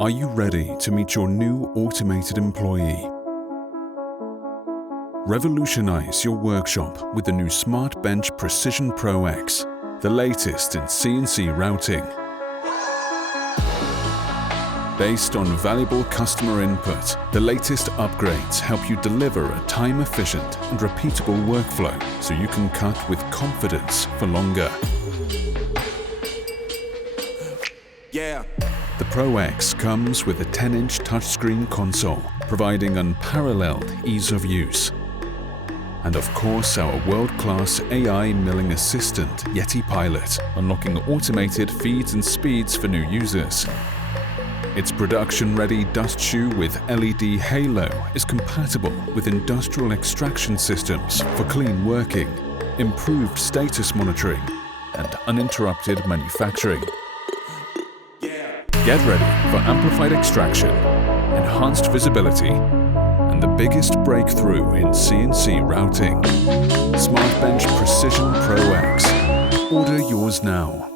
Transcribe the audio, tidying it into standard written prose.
Are you ready to meet your new automated employee? Revolutionize your workshop with the new SmartBench PrecisionPro X, the latest in CNC routing. Based on valuable customer input, the latest upgrades help you deliver a time-efficient and repeatable workflow so you can cut with confidence for longer. The Pro X comes with a 10-inch touchscreen console, providing unparalleled ease of use. And of course, our world-class AI milling assistant, YetiPilot, unlocking automated feeds and speeds for new users. Its production-ready dust shoe with LED halo is compatible with industrial extraction systems for clean working, improved status monitoring, and uninterrupted manufacturing. Get ready for amplified extraction, enhanced visibility, and the biggest breakthrough in CNC routing. SmartBench PrecisionPro X. Order yours now.